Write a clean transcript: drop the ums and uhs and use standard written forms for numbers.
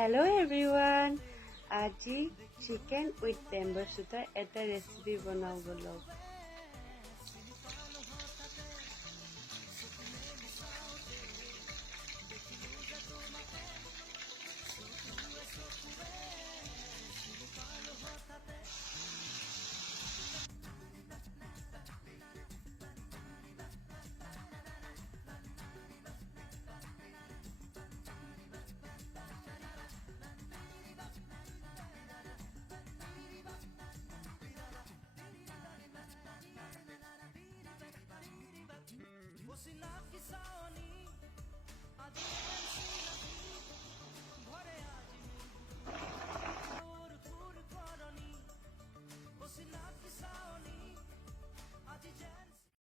Hello' everyone, আজি chicken with bamboo শ্বুটৰ এটা recipe বনাওঁ বলক।